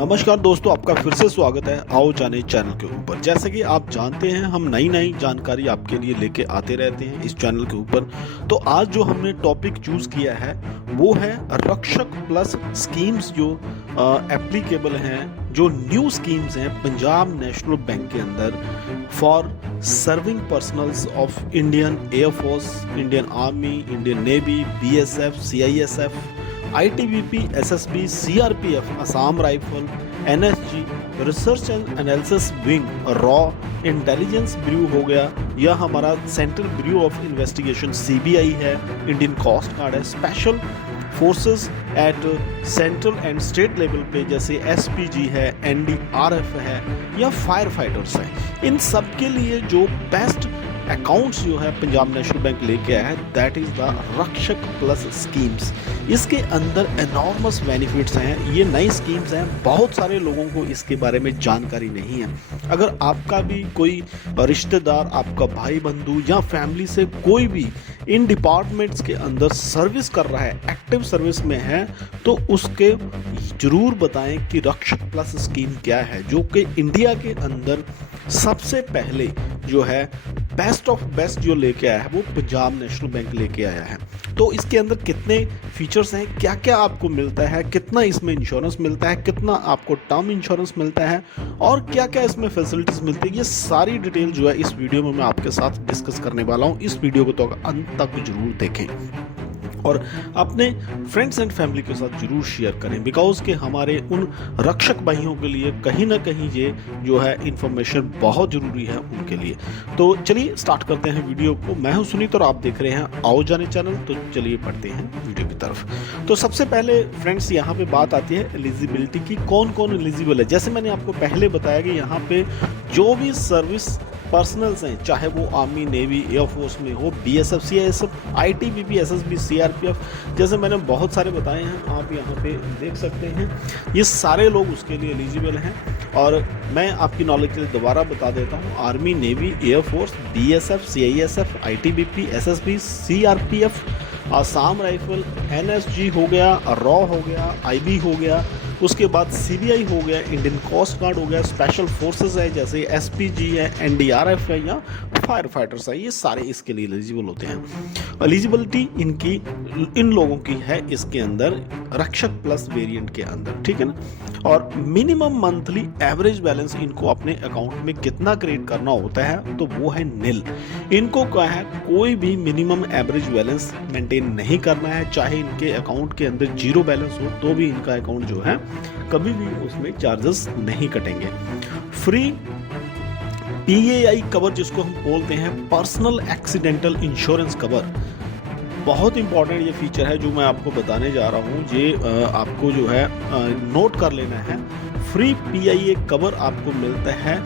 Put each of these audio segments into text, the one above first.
नमस्कार दोस्तों, आपका फिर से स्वागत है आओ जाने चैनल के ऊपर। जैसे कि आप जानते हैं, हम नई नई जानकारी आपके लिए लेके आते रहते हैं इस चैनल के ऊपर। तो आज जो हमने टॉपिक चूज किया है वो है रक्षक प्लस स्कीम्स जो एप्लीकेबल हैं, जो न्यू स्कीम्स हैं पंजाब नेशनल बैंक के अंदर for serving personnels of Indian Air Force, Indian Army, Indian Navy, BSF, CISF, ITBP, SSB, CRPF, Assam rifle, NSG, Research and Analysis Wing, रॉ, इंटेलिजेंस ब्यूरो हो गया, या हमारा Central Bureau of Investigation CBI है, Indian Coast Guard है, special forces at central and state level पे जैसे SPG है, NDRF है, या फायर फाइटर्स है। इन सब के लिए जो बेस्ट अकाउंट्स जो है पंजाब नेशनल बैंक लेके आया है, दैट इज द रक्षक प्लस स्कीम्स। इसके अंदर एनॉर्मस बेनिफिट्स हैं। ये नई स्कीम्स हैं, बहुत सारे लोगों को इसके बारे में जानकारी नहीं है। अगर आपका भी कोई रिश्तेदार, आपका भाई बंधु या फैमिली से कोई भी इन डिपार्टमेंट्स के अंदर सर्विस कर रहा है, एक्टिव सर्विस में है, तो उसके जरूर बताएं कि रक्षक प्लस स्कीम क्या है, जो कि इंडिया के अंदर सबसे पहले जो है बेस्ट ऑफ बेस्ट जो लेके आया है वो पंजाब नेशनल बैंक लेके आया है। तो इसके अंदर कितने फीचर्स हैं, क्या क्या आपको मिलता है, कितना इसमें इंश्योरेंस मिलता है, कितना आपको टर्म इंश्योरेंस मिलता है, और क्या क्या इसमें फैसिलिटीज मिलती है, ये सारी डिटेल जो है इस वीडियो में मैं आपके साथ डिस्कस करने वाला हूँ। इस वीडियो को तो अंत तक जरूर देखें और अपने फ्रेंड्स एंड फैमिली के साथ जरूर शेयर करें, बिकॉज के हमारे उन रक्षक भाइयों के लिए कहीं ना कहीं ये जो है इंफॉर्मेशन बहुत ज़रूरी है उनके लिए। तो चलिए स्टार्ट करते हैं वीडियो को। मैं हूं सुनीत और आप देख रहे हैं आओ जाने चैनल। तो चलिए पढ़ते हैं वीडियो की तरफ। तो सबसे पहले फ्रेंड्स यहाँ पे बात आती है एलिजिबिलिटी की, कौन कौन एलिजिबल है। जैसे मैंने आपको पहले बताया कि यहाँ पे जो भी सर्विस पर्सनल्स हैं, चाहे वो आर्मी, नेवी, एयरफोर्स में हो, BSF, CISF, ITBP, SSB, CRPF, जैसे मैंने बहुत सारे बताए हैं, आप यहाँ पे देख सकते हैं, ये सारे लोग उसके लिए एलिजिबल हैं। और मैं आपकी नॉलेज के लिए दोबारा बता देता हूँ, army, navy, air force, BSF, CISF, ITBP, SSB, CRPF, Assam rifle, NSG हो गया, रॉ हो गया, IB हो गया, उसके बाद CBI हो गया, इंडियन कोस्ट गार्ड हो गया, स्पेशल फोर्सेस है जैसे SPG है, NDRF है, या फायर फाइटर्स है, ये सारे इसके लिए एलिजिबल होते हैं। एलिजिबिलिटी इनकी इन लोगों की है इसके अंदर रक्षक प्लस वेरिएंट के अंदर, ठीक है ना। और मिनिमम मंथली एवरेज बैलेंस इनको अपने अकाउंट में कितना क्रिएट करना होता है, तो वो है निल। इनको क्या है, कोई भी मिनिमम एवरेज बैलेंस मेंटेन नहीं करना है, चाहे इनके अकाउंट के अंदर जीरो बैलेंस हो तो भी इनका अकाउंट जो है कभी भी उसमें चार्जेस नहीं कटेंगे। फ्री PAI कवर जिसको हम बोलते हैं, पर्सनल एक्सीडेंटल इंश्योरेंस कवर, बहुत इंपॉर्टेंट ये फीचर है जो मैं आपको बताने जा रहा हूँ। ये आपको जो है नोट कर लेना है। फ्री PAI कवर आपको मिलता है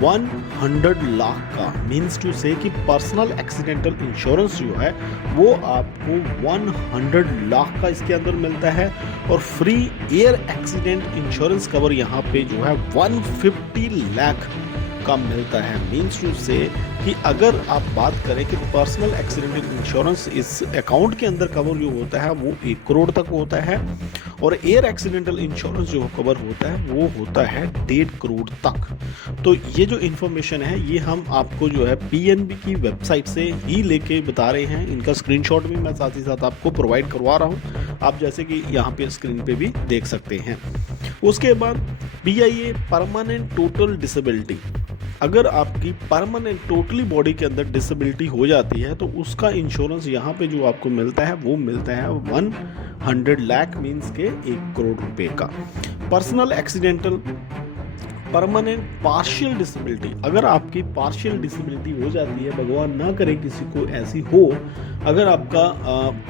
100 लाख का, मीन्स टू से कि पर्सनल एक्सीडेंटल इंश्योरेंस जो है वो आपको 100 लाख का इसके अंदर मिलता है। और free air accident insurance cover यहाँ पे जो है 150 लाख का मिलता है। मीन्स टू से कि अगर आप बात करें कि पर्सनल एक्सीडेंटल इंश्योरेंस इस अकाउंट के अंदर कवर जो होता है वो 1 करोड़ तक होता है, और एयर एक्सीडेंटल इंश्योरेंस जो कवर होता है वो होता है 1.5 करोड़ तक। तो ये जो इन्फॉर्मेशन है ये हम आपको जो है PNB की वेबसाइट से ही लेके बता रहे हैं। इनका स्क्रीनशॉट भी मैं साथ ही साथ आपको प्रोवाइड करवा रहा हूँ, आप जैसे कि यहाँ पे स्क्रीन पे भी देख सकते हैं। उसके बाद PIA परमानेंट टोटल डिसेबिलिटी, अगर आपकी परमानेंट टोटली बॉडी के अंदर डिसेबिलिटी हो जाती है तो उसका इंश्योरेंस यहाँ पे जो आपको मिलता है वो मिलता है 100 लाख, मीन्स के 1 करोड़ रुपए का। Personal accidental permanent partial disability, अगर आपकी पार्शियल डिसेबिलिटी हो जाती है, भगवान ना करे किसी को ऐसी हो, अगर आपका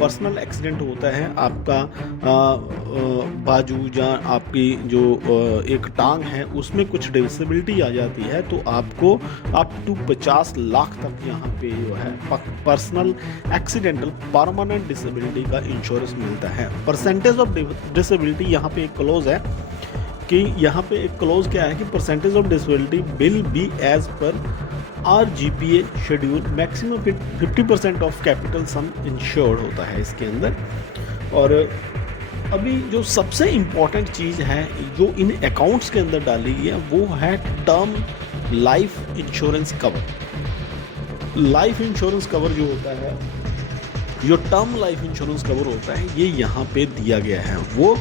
पर्सनल एक्सीडेंट होता है, आपका बाजू या आपकी जो एक टांग है उसमें कुछ डिसेबिलिटी आ जाती है, तो आपको अप टू 50 लाख तक यहाँ पे जो है पर्सनल एक्सीडेंटल परमानेंट डिसेबिलिटी का इंश्योरेंस मिलता है। परसेंटेज ऑफ डिसेबिलिटी यहाँ पे एक क्लोज है कि यहाँ पे एक क्लोज क्या है कि percentage of disability will be as per RGPA schedule, maximum 50% of capital sum insured होता है इसके अंदर। और अभी जो सबसे इम्पोर्टेंट चीज़ है जो इन अकाउंट्स के अंदर डाली गई है वो है term life insurance cover. Life insurance cover जो होता है, जो टर्म लाइफ इंश्योरेंस कवर होता है, ये यहाँ पे दिया गया है। वो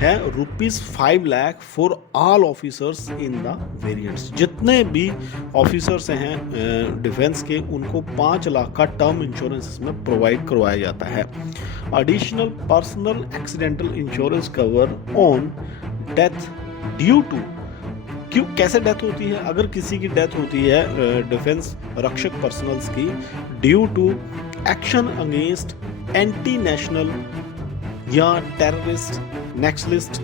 है ₹5 lakh for all officers in the variants. जितने भी ऑफिसर्स हैं डिफेंस के, उनको 5 लाख का टर्म इंश्योरेंस इसमें प्रोवाइड करवाया जाता है। Additional personal accidental insurance cover on death due to, क्यों कैसे डेथ होती है? अगर किसी की डेथ होती है डिफेंस रक्षक पर्सनल्स की, due to action against anti national या terrorist, naxalist,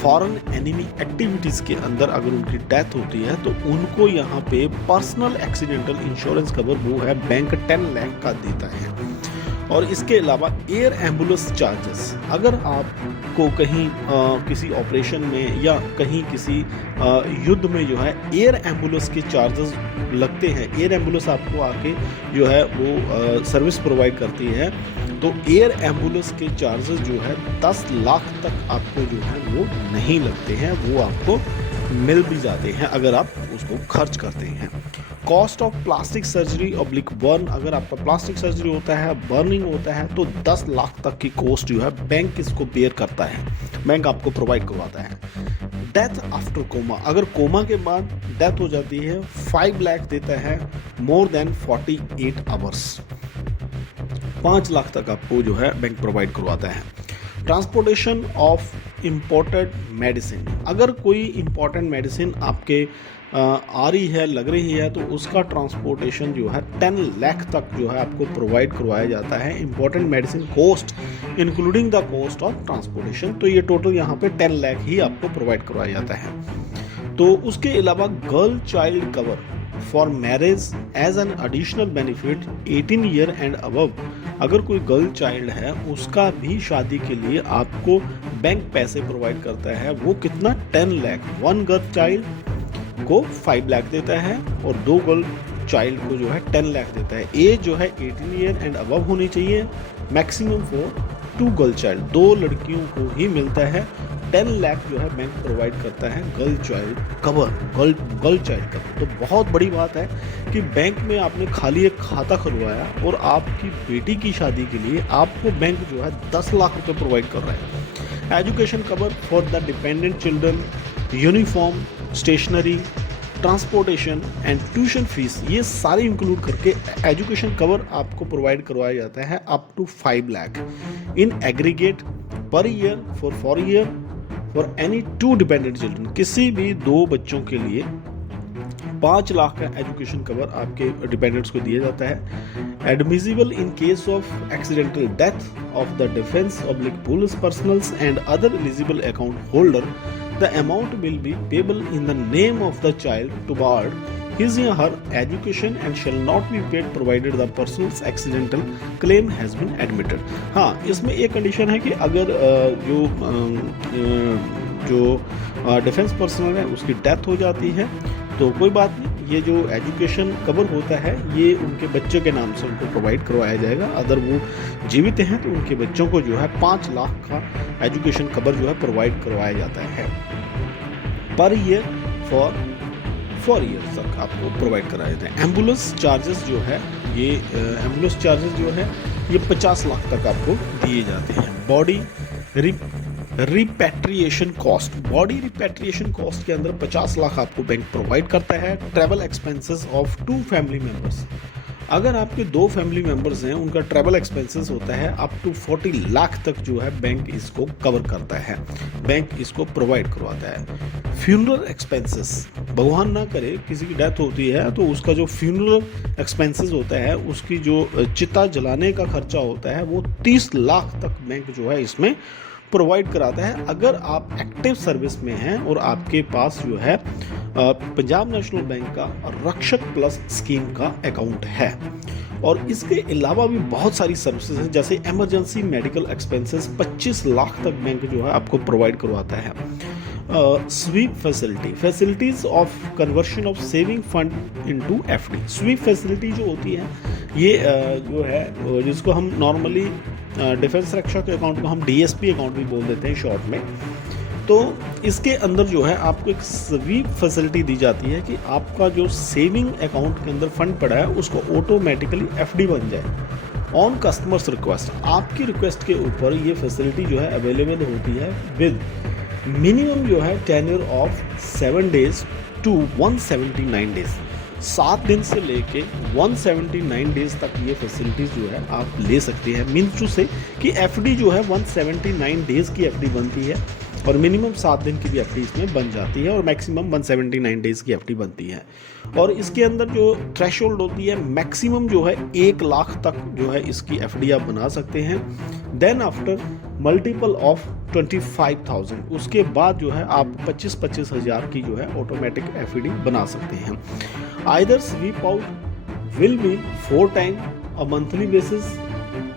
foreign enemy activities के अंदर अगर उनकी डेथ होती है तो उनको यहाँ पे पर्सनल एक्सीडेंटल इंश्योरेंस कवर वो है बैंक 10 लाख का देता है। और इसके अलावा एयर एम्बुलेंस चार्जेस, अगर आपको कहीं किसी ऑपरेशन में या कहीं किसी युद्ध में जो है एयर एम्बुलेंस के चार्जेस लगते हैं, एयर एम्बुलेंस आपको आके जो है वो सर्विस प्रोवाइड करती है, तो एयर एम्बुलेंस के चार्जेस जो है 10 लाख तक आपको जो है वो नहीं लगते हैं, वो आपको मिल भी जाते हैं अगर आप उसको खर्च करते हैं। Cost of plastic surgery oblique burn, अगर आपका प्लास्टिक सर्जरी होता है, बर्निंग होता है, तो 10 लाख तक की कॉस्ट जो है बैंक इसको बेयर करता है, बैंक आपको प्रोवाइड करवाता है। डेथ आफ्टर कोमा, अगर कोमा के बाद डेथ हो जाती है, 5 लाख देता है मोर देन 48 आवर्स, 5 लाख तक आपको जो है बैंक प्रोवाइड करवाता है। ट्रांसपोर्टेशन ऑफ इम्पोर्टेड मेडिसिन, अगर कोई इम्पोर्टेंट मेडिसिन आपके आ रही है, लग रही है, तो उसका ट्रांसपोर्टेशन जो है 10 लाख तक जो है आपको प्रोवाइड करवाया जाता है। Important medicine cost including the cost of transportation, तो ये टोटल यहाँ पे 10 लाख ही आपको प्रोवाइड करवाया जाता है। तो उसके अलावा girl child cover for marriage as an additional benefit 18 year and above, अगर कोई गर्ल चाइल्ड है उसका भी शादी के लिए आपको बैंक पैसे प्रोवाइड करता है। वो कितना? 10 लाख। 1 गर्ल चाइल्ड को 5 लाख देता है और 2 गर्ल चाइल्ड को जो है 10 लाख देता है। एज जो है 18 ईयर एंड अबव होनी चाहिए। मैक्सिमम फॉर 2 गर्ल चाइल्ड, 2 लड़कियों को ही मिलता है। 10 लाख जो है बैंक प्रोवाइड करता है girl child cover, girl child cover. तो बहुत बड़ी बात है कि बैंक में आपने खाली एक खाता खुलवाया और आपकी बेटी की शादी के लिए आपको बैंक जो है 10 लाख रुपए प्रोवाइड कर रहा है। Education cover for the dependent children, uniform, stationery, transportation and tuition fees, ये सारे इंक्लूड करके एजुकेशन कवर आपको प्रोवाइड करवाया जाता है up to 5 lakh in aggregate per year for 4 year for any 2 dependent children. किसी भी 2 बच्चों के लिए 5 लाख का एजुकेशन कवर आपके डिपेंडेंट्स को दिया जाता है। Admissible in case of accidental death of the defence oblique police personnels and other eligible account holder, the amount will be payable in the name of the child toward his or her education and shall not be paid provided the person's accidental claim has been admitted। हाँ, इसमें एक condition है कि अगर जो defence personnel है उसकी death हो जाती है तो कोई बात नहीं, ये जो एजुकेशन कवर होता है ये उनके बच्चों के नाम से उनको प्रोवाइड करवाया जाएगा। अगर वो जीवित हैं तो उनके बच्चों को जो है 5 लाख का एजुकेशन कवर जो है प्रोवाइड करवाया जाता है पर ईयर फॉर 4 ईयर्स तक आपको प्रोवाइड कराया जाता है। एम्बुलेंस चार्जेस जो है ये एम्बुलेंस चार्जेस जो है ये 50 लाख तक आपको दिए जाते हैं। Body repatriation cost, body repatriation cost के अंदर 50 लाख आपको बैंक प्रोवाइड करता है। Travel expenses of 2 family members, अगर आपके 2 फैमिली मेंबर्स हैं उनका ट्रैवल एक्सपेंसेस होता है अप टू 40 लाख तक जो है बैंक इसको कवर करता है, बैंक इसको प्रोवाइड करवाता है। फ्यूनरल एक्सपेंसेस, भगवान ना करे किसी की डेथ होती है तो उसका जो फ्यूनरल एक्सपेंसेस होता है, उसकी जो चिता जलाने का खर्चा होता है वो 30 लाख तक बैंक जो है इसमें प्रोवाइड कराता है। अगर आप एक्टिव सर्विस में हैं और आपके पास जो है पंजाब नेशनल बैंक का रक्षक प्लस स्कीम का अकाउंट है। और इसके अलावा भी बहुत सारी सर्विसेज हैं, जैसे इमरजेंसी मेडिकल एक्सपेंसेस 25 लाख तक बैंक जो है आपको प्रोवाइड करवाता है। Sweep facilities of conversion of saving fund into FD, sweep facility जो होती है ये जो है जिसको हम नॉर्मली डिफेंस रक्षक अकाउंट को हम डीएसपी अकाउंट भी बोल देते हैं शॉर्ट में। तो इसके अंदर जो है आपको एक स्वीप फैसिलिटी दी जाती है कि आपका जो सेविंग अकाउंट के अंदर फंड पड़ा है उसको ऑटोमेटिकली एफडी बन जाए ऑन कस्टमर्स रिक्वेस्ट। आपकी रिक्वेस्ट के ऊपर ये फैसिलिटी जो है अवेलेबल होती है विद मिनिमम जो है tenure of 7 days to 179 days। 7 दिन से लेके 179 डेज तक ये फैसिलिटीज़ जो है आप ले सकते हैं। मीन्स टू से कि एफडी जो है 179 डेज की एफडी बनती है और मिनिमम 7 दिन की भी एफडी इसमें बन जाती है और मैक्सिमम 179 डेज की एफडी बनती है। और इसके अंदर जो थ्रेशोल्ड होती है मैक्सिमम जो है 1 लाख तक जो है इसकी एफडी आप बना सकते हैं। देन आफ्टर मल्टीपल ऑफ 25,000 उसके बाद जो है आप 25 हज़ार की जो है ऑटोमेटिक एफडी बना सकते हैं। Either SVEEP out will be 4 times a monthly basis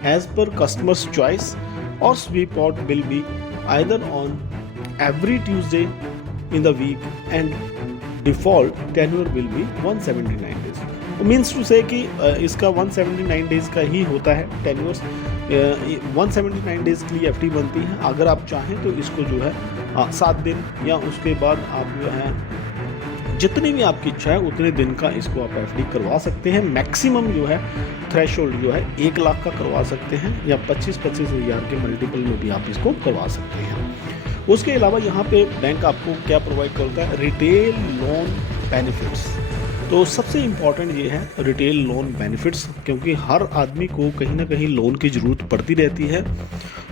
as per customer's choice or sweep out will be either on every Tuesday in the week and default tenure will be 179 days। Means to say कि इसका 179 days का ही होता है tenures. 179 days के लिए FD बनती है। अगर आप चाहें तो इसको जो है 7 दिन या उसके बाद आप जो है जितनी भी आपकी इच्छा है उतने दिन का इसको आप एफडी करवा सकते हैं। मैक्सिमम जो है थ्रेशोल्ड जो है 1 लाख का करवा सकते हैं या 25 हज़ार के मल्टीपल में भी आप इसको करवा सकते हैं। उसके अलावा यहाँ पे बैंक आपको क्या प्रोवाइड करता है, रिटेल लोन बेनिफिट्स। तो सबसे इम्पॉर्टेंट ये है रिटेल लोन बेनिफिट्स, क्योंकि हर आदमी को कहीं ना कहीं लोन की ज़रूरत पड़ती रहती है।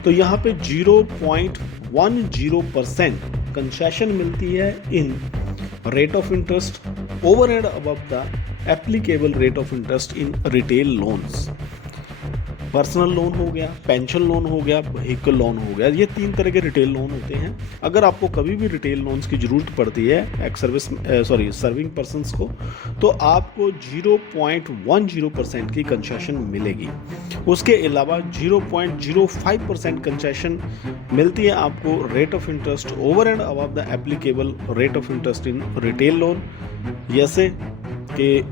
तो यहाँ पे 0.10% कंसेशन मिलती है in rate of interest over and above the applicable rate of interest in retail loans. Personal loan हो गया, पेंशन लोन हो गया, व्हीकल लोन हो गया, ये 3 तरह के रिटेल लोन होते हैं। अगर आपको कभी भी रिटेल लोन्स की ज़रूरत पड़ती है सर्विंग पर्सन्स को, तो आपको 0.10% की कंसेशन मिलेगी। उसके अलावा 0.05% कंसेशन मिलती है आपको rate of interest over and above the applicable rate of interest in retail loan, जैसे कि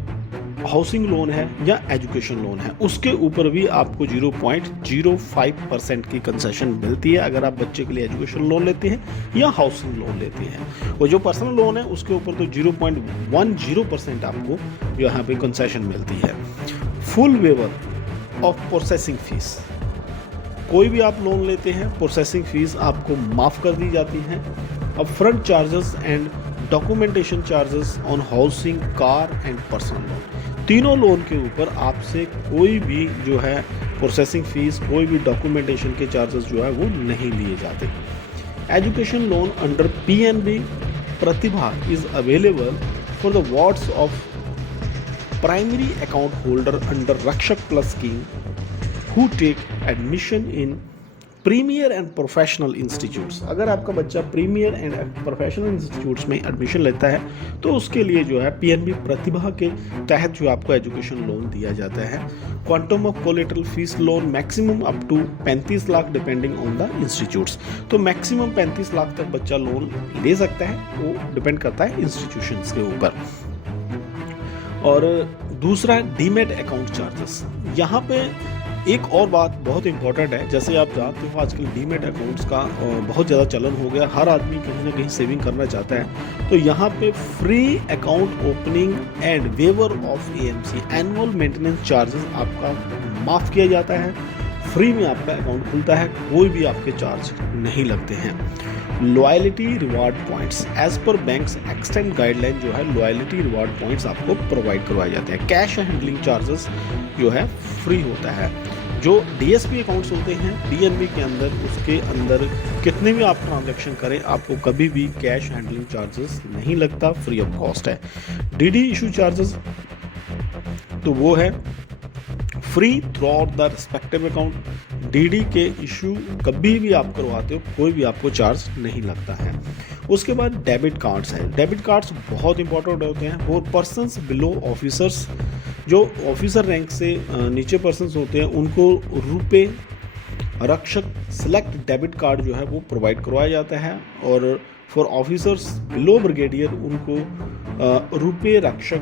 हाउसिंग लोन है या एजुकेशन लोन है, उसके ऊपर भी आपको 0.05% की कंसेशन मिलती है अगर आप बच्चे के लिए एजुकेशन लोन लेते हैं या हाउसिंग लोन लेते हैं। और जो पर्सनल लोन है उसके ऊपर तो 0.10% आपको यहाँ पे कंसेशन मिलती है। Full waiver of processing fees, कोई भी आप लोन लेते हैं प्रोसेसिंग फीस आपको माफ़ कर दी जाती है। अब front charges and documentation charges on housing, car and personal loan, तीनों लोन के ऊपर आपसे कोई भी जो है प्रोसेसिंग फीस, कोई भी डॉक्यूमेंटेशन के चार्जेस जो है वो नहीं लिए जाते। Education loan under PNB Pratibha is available for the wards of primary account holder under Rakshak plus scheme who take admission in premier and professional institutes. अगर आपका बच्चा प्रीमियर एंड प्रोफेशनल इंस्टीट्यूट्स में एडमिशन लेता है तो उसके लिए जो है पीएनबी प्रतिभा के तहत जो आपको एजुकेशन लोन दिया जाता है। Quantum of collateral fees loan maximum up to 35 lakh depending on the institutes. तो मैक्सिमम 35 लाख तक बच्चा लोन ले सकता है, वो डिपेंड करता है इंस्टीट्यूशंस के ऊपर। और दूसरा डीमेट अकाउंट चार्जेस। यहाँ पे एक और बात बहुत इंपॉर्टेंट है, जैसे आप जानते हो आजकल डीमेट अकाउंट्स का बहुत ज़्यादा चलन हो गया, हर आदमी कहीं ना कहीं सेविंग करना चाहता है। तो यहाँ पे free account opening and waiver of AMC annual maintenance charges आपका माफ़ किया जाता है। फ्री में आपका अकाउंट खुलता है, कोई भी आपके चार्ज नहीं लगते हैं। Loyalty reward points as per banks extend guideline जो है लॉयल्टी रिवार्ड पॉइंट्स आपको प्रोवाइड करवाए जाते हैं। कैश हैंडलिंग चार्जेस जो है फ्री होता है। जो डीएसपी अकाउंट्स होते हैं डीएनबी के अंदर, उसके अंदर कितने भी आप ट्रांजैक्शन करें आपको कभी भी कैश हैंडलिंग चार्जेस नहीं लगता, फ्री ऑफ कॉस्ट है। डीडी इशू चार्जेस तो वो है free through out the respective account. DD के इशू कभी भी आप करवाते हो कोई भी आपको चार्ज नहीं लगता है। उसके बाद डेबिट कार्ड्स हैं। डेबिट कार्ड्स बहुत इंपॉर्टेंट होते हैं फॉर पर्सन्स बिलो ऑफिसर्स। जो ऑफिसर रैंक से नीचे पर्सन्स होते हैं उनको रुपए रक्षक सिलेक्ट डेबिट कार्ड जो है वो प्रोवाइड करवाया जाता है। और फॉर ऑफिसर्स बिलो ब्रिगेडियर उनको रुपए रक्षक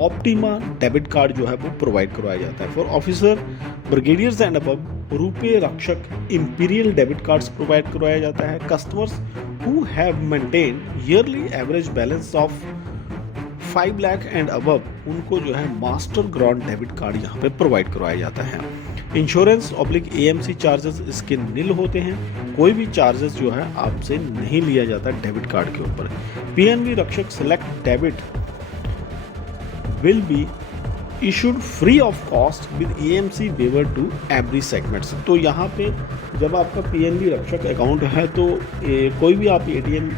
ऑप्टिमा डेबिट कार्ड जो है वो प्रोवाइड करवाया जाता है। For officer brigadiers and above रुपए रक्षक इंपीरियल डेबिट कार्ड्स प्रोवाइड करवाया जाता है। Customers who have maintain yearly average balance of 5 lakh and above, उनको जो है मास्टर ग्रांड डेबिट कार्ड यहाँ पे प्रोवाइड करवाया जाता है। इंश्योरेंस ऑब्लिक एएमसी चार्जेस इसके नील होते हैं, कोई भी चार्जेस जो है आपसे नहीं लिया जाता डेबिट कार्ड के ऊपर। PNB Rakshak select debit will be issued free of cost with AMC waiver to every segments. तो यहाँ पे जब आपका पीएनबी रक्षक अकाउंट है तो कोई भी आप एटीएम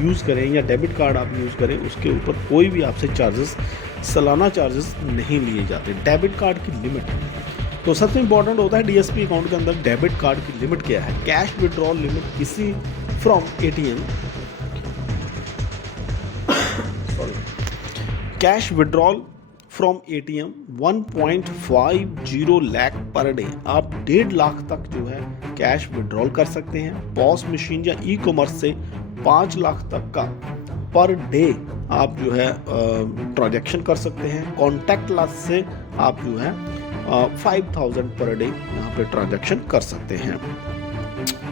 यूज़ करें या डेबिट कार्ड आप यूज़ करें, उसके ऊपर कोई भी आपसे चार्जेस, सालाना चार्जेस नहीं लिए जाते। डेबिट कार्ड की लिमिट, तो सबसे इंपॉर्टेंट होता है डीएसपी अकाउंट के अंदर डेबिट कार्ड की लिमिट क्या है। कैश विड्रॉल लिमिट किसी from ATM, cash withdrawal from ATM 1.50 lakh per day, आप 1.5 लाख तक जो है कैश विड्रॉल कर सकते हैं। पॉस मशीन या ई कॉमर्स से 5 लाख तक का पर डे आप जो है ट्रांजैक्शन कर सकते हैं। कॉन्टैक्ट लेस से आप जो है 5000 पर डे यहाँ पे ट्रांजैक्शन कर सकते हैं।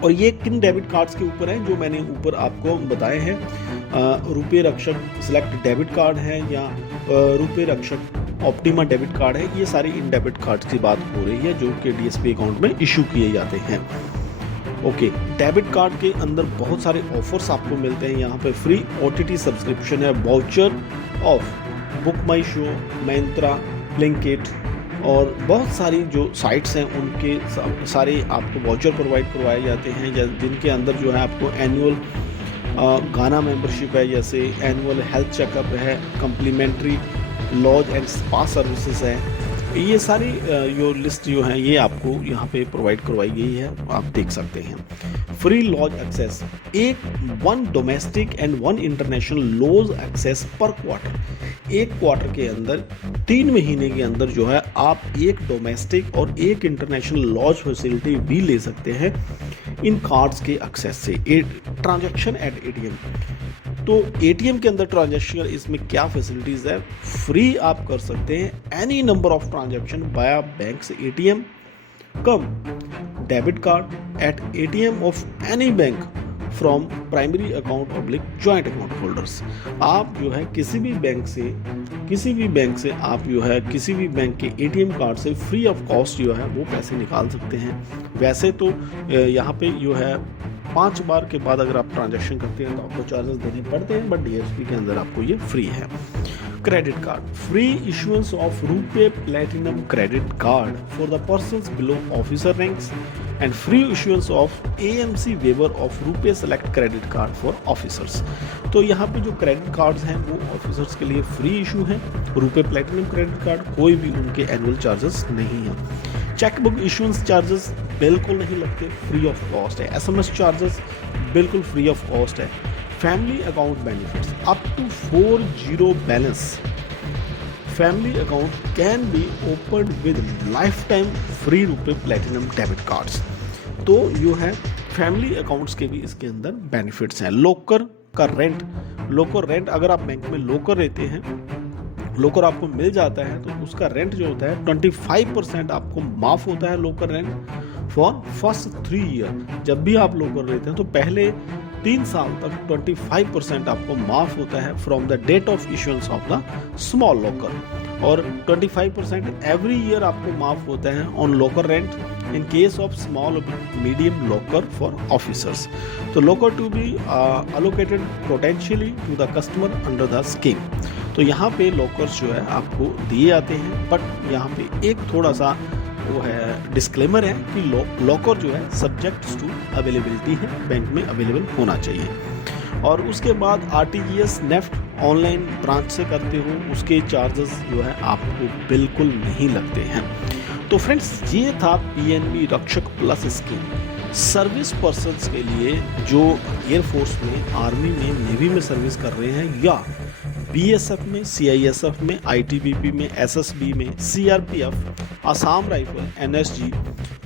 और ये किन डेबिट कार्ड्स के ऊपर है जो मैंने ऊपर आपको बताए हैं, रुपए रक्षक सिलेक्ट डेबिट कार्ड है या रुपए रक्षक ऑप्टिमा डेबिट कार्ड है, ये सारी इन डेबिट कार्ड्स की बात हो रही है जो कि डीएसपी अकाउंट में इशू किए जाते हैं। ओके, डेबिट कार्ड के अंदर बहुत सारे ऑफर्स आपको मिलते हैं। यहाँ पे फ्री ओटीटी सब्सक्रिप्शन है, voucher of book my show, Myntra, Blinkit और बहुत सारी जो साइट्स हैं उनके सारे आपको वाउचर प्रोवाइड करवाए जाते हैं, जिनके अंदर जो है आपको एनुअल गाना मेंबरशिप है, जैसे एनुअल हेल्थ चेकअप है, complimentary lounge and spa services है। ये सारी जो लिस्ट जो है ये आपको यहाँ पे प्रोवाइड करवाई गई है, आप देख सकते हैं। Free lounge access, 1 domestic and 1 international lounge access per quarter. एक क्वार्टर के अंदर 3 महीने के अंदर जो है आप 1 डोमेस्टिक और 1 इंटरनेशनल लॉज फैसिलिटी भी ले सकते हैं इन कार्ड्स के एक्सेस से। ट्रांजैक्शन एट एटीएम, तो एटीएम के अंदर ट्रांजैक्शन इसमें क्या फैसिलिटीज है, फ्री आप कर सकते हैं any number of transaction via bank से ATM cum debit card at ATM of any bank from primary account oblique joint account holders. आप जो है किसी भी बैंक से आप जो है किसी भी बैंक के एटीएम कार्ड से फ्री ऑफ कॉस्ट जो है वो पैसे निकाल सकते हैं। वैसे तो यहाँ पे जो है 5 बार के बाद अगर आप ट्रांजैक्शन करते हैं तो आपको चार्जेस देने पड़ते हैं, बट डीएसपी के अंदर आपको ये फ्री है। Credit card, free issuance of RuPay platinum credit card for the persons below officer ranks and free issuance of AMC waiver of RuPay select credit card for officers. तो यहाँ पे जो क्रेडिट कार्ड्स हैं वो ऑफिसर्स के लिए free issue हैं। RuPay platinum credit card कोई भी उनके एनुअल चार्जेस नहीं है। चेकबुक इशुएंस चार्जेस बिल्कुल नहीं लगते, फ्री ऑफ कॉस्ट है। एसएमएस चार्जेस बिल्कुल फ्री ऑफ कॉस्ट है। Family account benefits, up to 40 balance family account can be open with lifetime free RuPay platinum debit cards. तो जो है फैमिली अकाउंट्स के भी इसके अंदर बेनिफिट्स हैं। लोकर का रेंट, लोकर रेंट अगर आप बैंक में लोकर रहते हैं, लोकर आपको मिल जाता है तो उसका रेंट जो होता है 25% आपको माफ होता है लोकर रेंट फॉर फर्स्ट 3 ईयर। जब भी आप लोकर लेते हैं तो पहले 3 साल तक 25% आपको माफ होता है from the date of issuance of the small locker, और 25% एवरी ईयर आपको माफ होता है on locker rent in case of small medium locker for officers. तो locker to be allocated potentially to the customer under the scheme. तो यहाँ पे lockers जो है आपको दिए जाते हैं, बट यहाँ पे एक थोड़ा सा वो है डिस्क्लेमर है कि लॉकर जो है सब्जेक्ट टू अवेलेबिलिटी है, बैंक में अवेलेबल होना चाहिए। और उसके बाद आरटीजीएस नेफ्ट ऑनलाइन ब्रांच से करते हो उसके चार्जेस जो है आपको बिल्कुल नहीं लगते हैं। तो फ्रेंड्स ये था पीएनबी रक्षक प्लस स्कीम सर्विस पर्सन्स के लिए जो एयरफोर्स में, आर्मी में, नेवी में सर्विस कर रहे हैं, या बीएसएफ में, सीआईएसएफ में, आईटीबीपी में, एसएसबी में, CRPF, Assam rifle, NSG,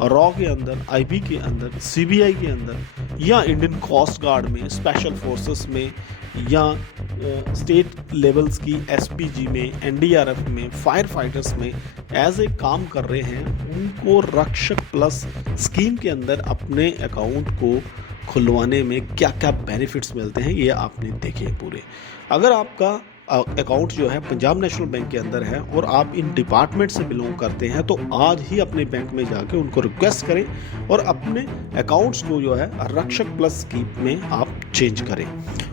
raw के अंदर, आईबी के अंदर, सीबीआई के अंदर, या इंडियन कोस्ट गार्ड में, स्पेशल फोर्सेस में, या स्टेट लेवल्स की एसपीजी में, एनडीआरएफ में, फायर फाइटर्स में एज ए काम कर रहे हैं, उनको रक्षक प्लस स्कीम के अंदर अपने अकाउंट को खुलवाने में क्या क्या बेनिफिट्स मिलते हैं ये आपने देखे पूरे। अगर आपका अकाउंट जो है पंजाब नेशनल बैंक के अंदर है और आप इन डिपार्टमेंट से बिलोंग करते हैं तो आज ही अपने बैंक में जाके उनको रिक्वेस्ट करें और अपने अकाउंट्स को जो है रक्षक प्लस स्कीम में आप चेंज करें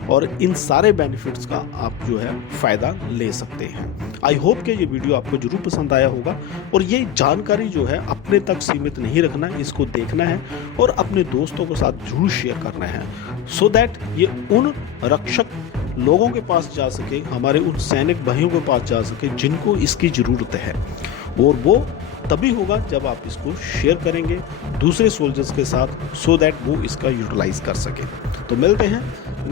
और इन सारे बेनिफिट्स का आप जो है फ़ायदा ले सकते हैं। आई होप कि ये वीडियो आपको जरूर पसंद आया होगा और ये जानकारी जो है अपने तक सीमित नहीं रखना है, इसको देखना है और अपने दोस्तों के साथ जरूर शेयर करना है सो दैट ये उन रक्षक लोगों के पास जा सके, हमारे उन सैनिक भाइयों के पास जा सके जिनको इसकी ज़रूरत है। और वो तभी होगा जब आप इसको शेयर करेंगे दूसरे सोल्जर्स के साथ सो दैट वो इसका यूटिलाइज कर सके। तो मिलते हैं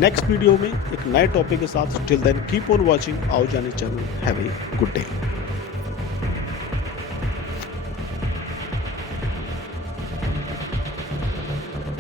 नेक्स्ट वीडियो में एक नए टॉपिक के साथ। Till then keep on watching आओ जाने channel. Have a good day.